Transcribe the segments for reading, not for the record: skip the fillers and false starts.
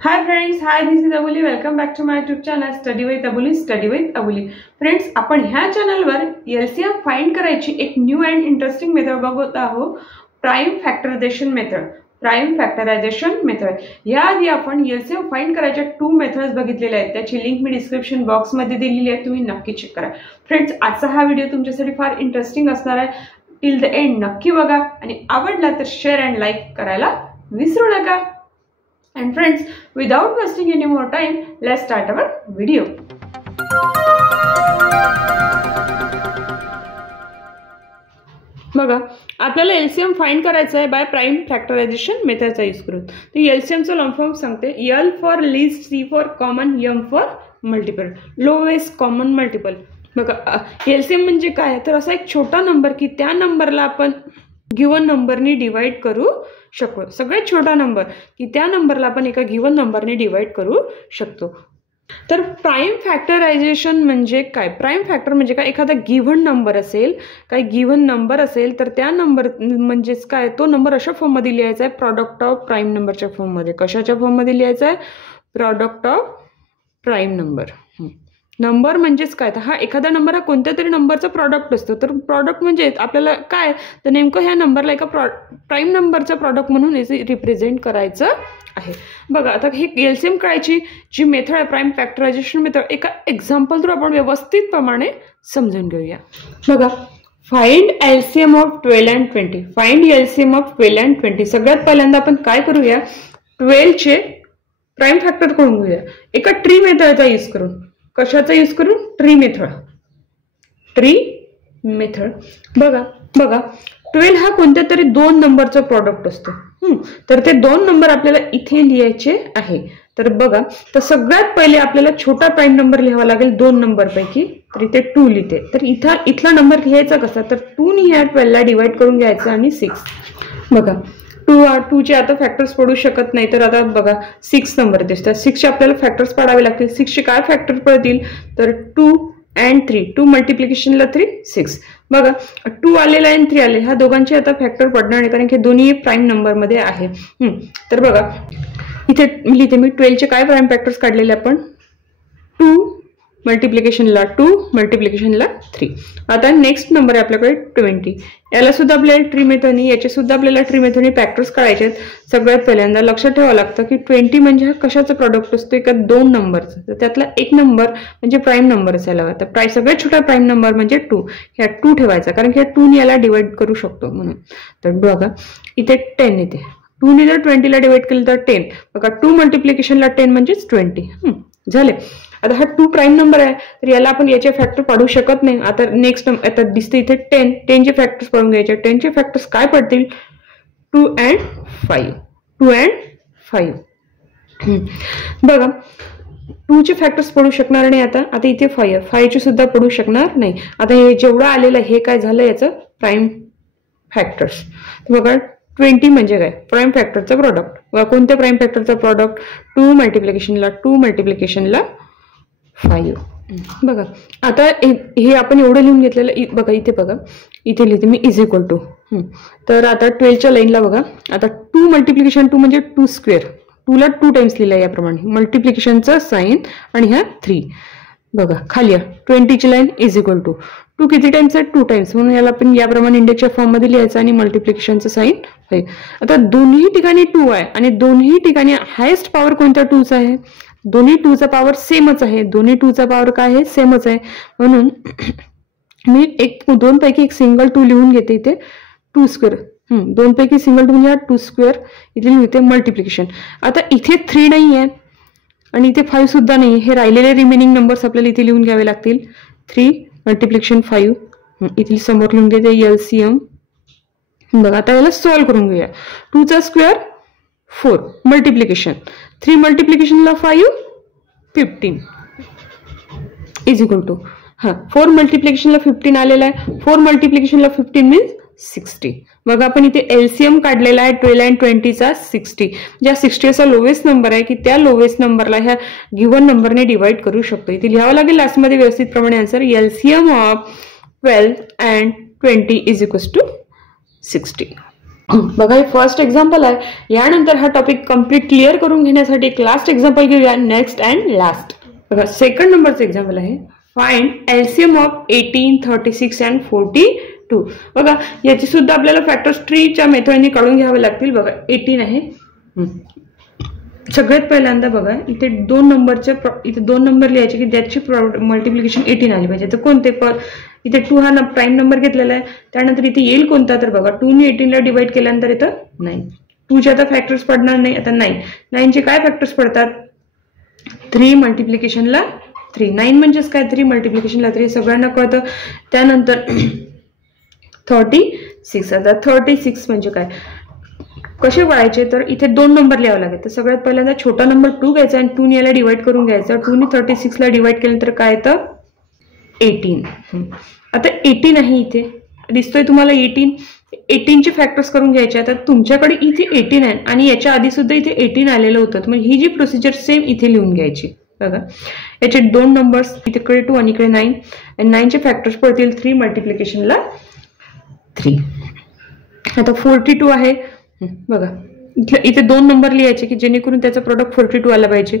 Hi friends, hi, this is Abuli. Welcome back to my YouTube channel Study with Abuli. Study with Abuli. Friends, आपण ह्या चॅनलवर LCM find करायची एक new and interesting method बघत आहोत, prime factorisation method. Prime factorisation method याआधी आपण LCM find करायच्या 2 मेथड्स बघितलेल्या आहेत. त्याची लिंक मी डिस्क्रिप्शन बॉक्स मध्ये दिलेली आहे, तुम्ही नक्की चेक करा. फ्रेंड्स, आजचा हा व्हिडिओ तुमच्यासाठी फार इंटरेस्टिंग असणार आहे. टिल द एंड नक्की बघा आणि आवडला तर शेअर अँड लाईक करायला विसरू नका. And friends, without wasting any more time, let's start our video. बघा, आपल्याला LCM फाइंड करायचा आहे बाय प्राइम फॅक्टरायझेशन मेथडचा यूज करून. तर LCM चा लॉंग फॉर्म सांगते. L for least, C for common, M for multiple, lowest common multiple. बघा, LCM म्हणजे काय, तर असा एक छोटा नंबर की त्या नंबरला आपण गिवन नंबरने डिवाइड करू शकतो. सगळ्यात छोटा नंबर की त्या नंबरला आपण एका गिवन नंबरने डिवाइड करू शकतो. तर प्राइम फॅक्टरायझेशन म्हणजे काय? प्राइम फॅक्टर म्हणजे काय, एखादा गिवन नंबर असेल, काही गिवन नंबर असेल तर त्या नंबर म्हणजेच काय, तो नंबर अशा फॉर्ममध्ये लिहायचा आहे, प्रॉडक्ट ऑफ प्राइम नंबरच्या फॉर्ममध्ये. कशाच्या फॉर्ममध्ये लिहायचा आहे? Product of prime number. Number म्हणजेच काय, तर हा एखादा नंबर हा कोणत्या तरी नंबरचा प्रॉडक्ट असतो. तर प्रॉडक्ट म्हणजे आपल्याला काय, तर नेमकं ह्या नंबरला एका प्राइम नंबरचा प्रॉडक्ट म्हणून रिप्रेझेंट करायचं आहे. बघा, आता हे LCM करायची जी मेथड आहे प्राइम फॅक्टरायझेशन मेथड, एका एक्झाम्पल थ्रू आपण व्यवस्थितप्रमाणे समजून घेऊया. बघा, find LCM of 12 and 20. Find LCM of 12 and 20. सगळ्यात पहिल्यांदा आपण काय करूया, 12 चे प्राइम फॅक्टर करून घेऊया एका ट्री मेथडचा यूज करून. कशाचा यूज करून? Tree method. Tree method. बघा, 12 हा कोणत्या तरी 2 नंबरचा प्रॉडक्ट असतो. तर ते 2 नंबर आपल्याला इथे लिहायचे आहे. तर बघा, तर सगळ्यात पहिले आपल्याला छोटा प्राइम नंबर लिहावा लागेल 2 नंबर पैकी. तर इथे 2 लिहिते. तर इथला नंबर लिहायचा कसा, तर 2 ने ह्या 12 ला डिवाइड करून घ्यायचं आणि 6. बघा, 2 चे आता फॅक्टर्स पडू शकत नाही, तर आता बघा 6 नंबर दिसतात. 6 चे आपल्याला फॅक्टर्स पाडावे लागतील. 6 चे काय फॅक्टर पडतील, तर 2 and 3. 2 मल्टिप्लिकेशनला 3, 6. बघा, 2 आलेला आणि 3 आले, ह्या दोघांचे आता फॅक्टर पडणार नाही, कारण की दोन्ही प्राइम नंबर मध्ये आहे. तर बघा, इथे लिहिते मी 12 चे काय प्राइम फॅक्टर्स काढलेले आपण, 2 मल्टिप्लिकेशनला 2, मल्टिप्लिकेशनला 3. आता नेक्स्ट नंबर आहे आपल्याकडे 20. याला सुद्धा आपल्याला ट्री मेथडनी, याचे सुद्धा आपल्याला ट्री मेथडनी फॅक्टर्स काढायचे आहेत. सगळ्यात पहिल्यांदा लक्षात ठेवावं लागतं की 20 म्हणजे हा कशाचा प्रॉडक्ट असतो, एका 2 नंबरचा. तर त्यातला एक नंबर म्हणजे प्राइम नंबर असायला हवा. तर सगळ्यात छोटा प्राइम नंबर म्हणजे 2. ह्या 2 ठेवायचा, कारण की ह्या 2 याला डिवाइड करू शकतो म्हणून. तर बघा, इथे 10 येते. 2 ने जर 20 ला डिवाइड केलं तर 10. बघा, 2 मल्टिप्लिकेशनला 10 म्हणजेच 20. झाले. आता हा 2 प्राइम नंबर आहे, तर याला आपण याचे फॅक्टर पाडू शकत नाही. आता नेक्स्ट आता दिसते इथे 10 चे फॅक्टर्स पाडून घ्यायचे. 10 चे फॅक्टर्स काय पडतील, 2 and 5. 2 and 5. बघा, 2 चे फॅक्टर्स पडू शकणार नाही. आता इथे 5 चे सुद्धा पडू शकणार नाही. आता हे जेवढं आलेलं हे काय झालं, याचं प्राइम फॅक्टर्स. बघा, 20 म्हणजे काय, प्राइम फॅक्टरचा प्रॉडक्ट. कोणत्या प्राइम फॅक्टरचा प्रॉडक्ट, 2 मल्टिप्लिकेशनला 2, मल्टिप्लिकेशनला 5. बघा, आता हे आपण एवढं लिहून घेतलेलं. बघा, इथे बघा, इथे लिहिते मी इज इक्वल टू. तर आता 12च्या लाईनला बघा, आता 2 मल्टिप्लिकेशन 2 म्हणजे 2 स्क्वेअर. 2 ला 2 टाइम्स लिहिला याप्रमाणे, मल्टिप्लिकेशनचं साईन आणि ह्या 3. बघा, खाली 20ची लाईन इज इक्वल टू 2 किती टाइम्स आहे, 2 टाइम्स, म्हणून याला आपण याप्रमाणे इंडेक्सच्या फॉर्म मध्ये लिहायचं आणि मल्टिप्लिकेशनचं साईन 5. आता दोन्ही ठिकाणी 2 आहे आणि दोन्ही ठिकाणी हायेस्ट पॉवर कोणत्या 2चा आहे, दोन्ही 2चा पॉवर सेमच आहे. दोन्ही 2चा पॉवर काय आहे, सेमच आहे. म्हणून मी 2 पैकी एक सिंगल 2 लिहून घेते इथे. 2 स्क्वेअर, 2 पैकी सिंगल 2 म्हणजे 2 स्क्वेअर इथे लिहिते. मल्टिप्लिकेशन, आता इथे 3 नाही आहे आणि इथे 5 सुद्धा नाही. हे राहिलेले रिमेनिंग नंबर्स आपल्याला इथे लिहून घ्यावे लागतील. 3 मल्टिप्लिकेशन 5 इथे समोर लिहून घेते LCM. बघा, आता याला सॉल्व्ह करून घेऊया. 2चा स्क्वेअर 4, मल्टिप्लिकेशन 3 मल्टिप्लिकेशनला 5, 15 इज इक्वल टू 4 मल्टिप्लिकेशनला 15 आलेला आहे. 4 मल्टिप्लिकेशनला 15 मीन्स 60. बघा, आपण इथे LCM काढलेला आहे 12 and 20चा 60. ज्या 60 असा लोवेस्ट नंबर आहे की त्या लोवेस्ट नंबरला ह्या गिवन नंबरने डिवाइड करू शकतो. इथे लिहावं लागेल लास्टमध्ये व्यवस्थित प्रमाणे answer. LCM of 12 and 20 is equal to 60. बघा हे फर्स्ट एक्झाम्पल आहे. यानंतर हा टॉपिक कम्प्लीट क्लिअर करून घेण्यासाठी एक लास्ट एक्झाम्पल घेऊया, नेक्स्ट अँड लास्ट. बघा सेकंड नंबरचं एक्झाम्पल आहे, फाइंड एलसीएम ऑफ 18, 36 अँड 42. बघा याची सुद्धा आपल्याला फॅक्टर्स ट्रीच्या मेथडने काढून घ्यावे लागतील. बघा 18 आहे. सगळ्यात पहिल्यांदा बघा इथे 2 नंबरचे इथे 2 नंबर लिहायचे की ज्याची मल्टिप्लिकेशन 18 आली पाहिजे. तर कोणते इथे 2 हा प्राईम नंबर घेतलेला आहे. त्यानंतर इथे येईल कोणता, तर बघा 2 ने 18 ला डिवाइड केल्यानंतर इथं 9. 2 चे आता फॅक्टर्स पडणार नाही. आता 9 चे काय फॅक्टर्स पडतात, 3 मल्टिप्लिकेशनला 3. 9 म्हणजेच काय, 3 मल्टिप्लिकेशनला 3 सगळ्यांना कळतं. त्यानंतर 36. आता 36 म्हणजे काय, कसे वळायचे, तर इथे 2 नंबर लिहावे लागेल. तर सगळ्यात पहिल्यांदा छोटा नंबर 2 घ्यायचा आणि 2 ने याला डिवाइड करून घ्यायचा. 2 ने 36 ला डिवाइड केल्यानंतर काय येतं 18. आता 18 आहे इथे दिसतोय तुम्हाला 18 चे फॅक्टर्स करून घ्यायचे. आता तुमच्याकडे इथे 18 आहे आणि याच्या आधी सुद्धा इथे 18 आलेलं होतं. मग ही जी प्रोसिजर सेम इथे लिहून घ्यायची. बघा याचे 2 नंबर्स इकडे 2 आणि इकडे 9 आणि 9 चे फॅक्टर्स पडतील 3 मल्टिप्लिकेशनला 3. आता 42 आहे. बघा इथे 2 नंबर लिहायचे की जेणेकरून त्याचा प्रोडक्ट 42 आला पाहिजे.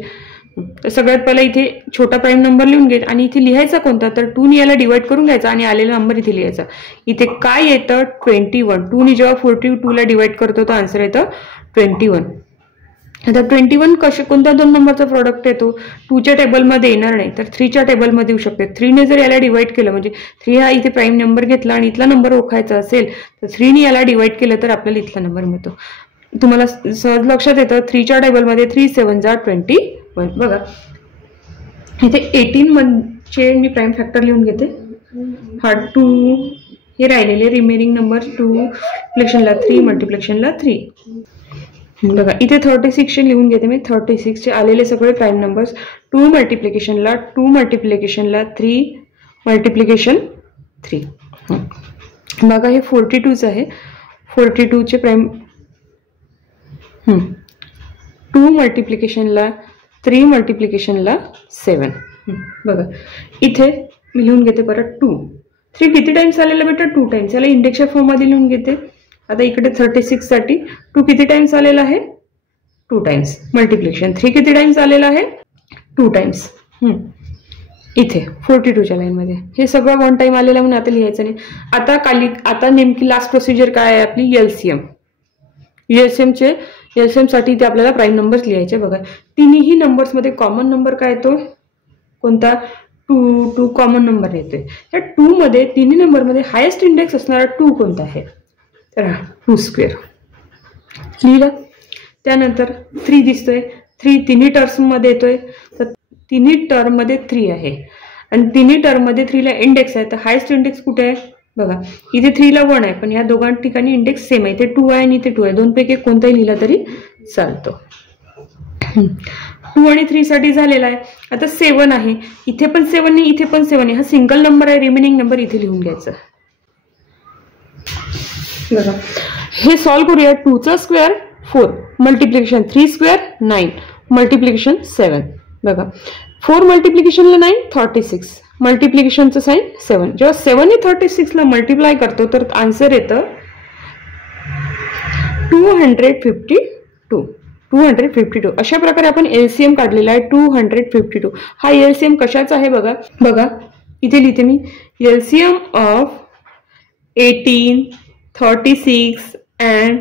तर सगळ्यात पहिला इथे छोटा प्राईम नंबर लिहून घ्यायचा आणि इथे लिहायचा कोणता, तर 2 ने याला डिवाइड करून घ्यायचा आणि आलेला नंबर इथे लिहायचा. इथे काय येतं 21. 2 ने जेव्हा 42 ला डिवाइड करतो तर आन्सर येतं 21. आता 21 कोणत्या 2 नंबरचा प्रोडक्ट येतो, 2 च्या टेबलमध्ये येणार नाही तर 3 च्या टेबलमध्ये येऊ शकते. 3 ने जर याला डिवाइड केलं म्हणजे 3 हा इथे प्राईम नंबर घेतला आणि इथला नंबर ओळखायचा असेल तर 3 ने याला डिवाइड केलं तर आपल्याला इथला नंबर मिळतो. तुम्हाला सहज लक्षात येतं 3 च्या टेबलमध्ये 3 7 जा 21. बघा इथे 18 चे मी प्राईम फॅक्टर लिहून घेते. हा 2 हे राहिलेले रिमेनिंग नंबर 2 मल्टिप्लिकेशनला 3 मल्टिप्लिकेशनला 3. बघा इथे 36 चे लिहून घेते मी. 36 चे आलेले सगळे प्राईम नंबर्स 2 मल्टिप्लिकेशनला 2 मल्टिप्लिकेशनला 3 मल्टिप्लिकेशन 3. बघा हे 42 आहे. 42 चे प्राईम 2 मल्टिप्लिकेशनला 3 मल्टिप्लिकेशनला 7. बघा इथे मी लिहून घेते परत 2. 3 किती टाइम्स आलेला बेटा 2 टाइम्स. याला इंडेक्सच्या फॉर्म मध्ये लिहून घेते. आता इकडे 36 साठी 2 किती टाइम्स आलेला आहे 2 टाइम्स. मल्टिप्लिकेशन 3 किती टाइम्स आलेला आहे 2 टाइम्स. इथे 42 च्या लाईन मध्ये हे सगळं 1 टाइम आलेलं म्हणून आता लिहायचं नाही. आता नेमकी लास्ट प्रोसिजर काय आहे आपली, एलसीएम. एलसीएम साठी इथे आपल्याला प्राईम नंबर्स लिहायचे. बघा तिन्ही नंबर्स मध्ये कॉमन नंबर काय येतो, कोणता 2 कॉमन नंबर येतोय. या 2 मध्ये तिन्ही नंबर मध्ये हायेस्ट इंडेक्स असणारा 2 कोणता आहे, तर 2 स्क्वेअर लिहिलं. त्यानंतर 3 दिसतोय. 3 तिन्ही टर्म्स मध्ये येतोय तर तिन्ही टर्म मध्ये 3 आहे आणि तिन्ही टर्म मध्ये 3 ला इंडेक्स आहे. तर हायेस्ट इंडेक्स कुठे आहे, बघा इथे 3 ला 1 आहे पण या दोघां ठिकाणी इंडेक्स सेम आहे. इथे 2 आहे आणि इथे 2 आहे. 2 पैकी कोणताही लिहिला तरी चालतो. 2 आणि 3 साठी झालेला आहे. आता 7 आहे. इथे पण 7 नाही इथे पण 7 आहे. हा सिंगल नंबर आहे. रिमेनिंग नंबर इथे लिहून घ्यायचा. बघा हे सॉल्व्ह करूया. 2 चा स्क्वेअर 4 मल्टिप्लिकेशन 3 स्क्वेअर 9 मल्टिप्लिकेशन 7. बघा 4 मल्टिप्लिकेशनला 9 36 मल्टिप्लिकेशनचं साइन 7. जेव्हा 7 ने 36 ला मल्टिप्लाय करतो तर आन्सर येतं 252. अशा प्रकारे आपण एलसीएम काढलेला आहे 252. हा एलसीएम कशाचा आहे बघा इथे लिहिते मी. LCM of 18, 36 and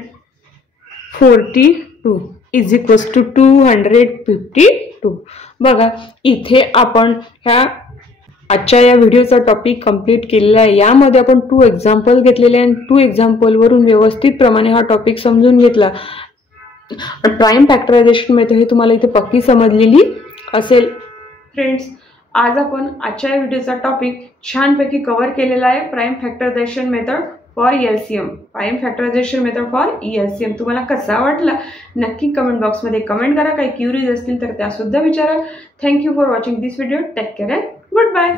42 is equals to 252. बघा इथे आपण ह्या आजच्या या व्हिडिओचा टॉपिक कंप्लीट केलेला आहे. यामध्ये आपण 2 एक्झाम्पल घेतलेले आणि 2 एक्झाम्पल वरून व्यवस्थित प्रमाणे हा टॉपिक समजून घेतला. प्राईम फॅक्टरायझेशन मेथड हे तुम्हाला इथे पक्की समजलेली असेल. फ्रेंड्स आज आपण आजच्या या व्हिडिओचा टॉपिक छानपैकी कव्हर केलेला आहे. Prime factorisation method for LCM. Prime factorisation method for LCM तुम्हाला कसा वाटला नक्की कमेंट बॉक्समध्ये कमेंट करा. काही क्युरीज असतील तर त्या सुद्धा विचारा. Thank you for watching this video. Take care and good bye.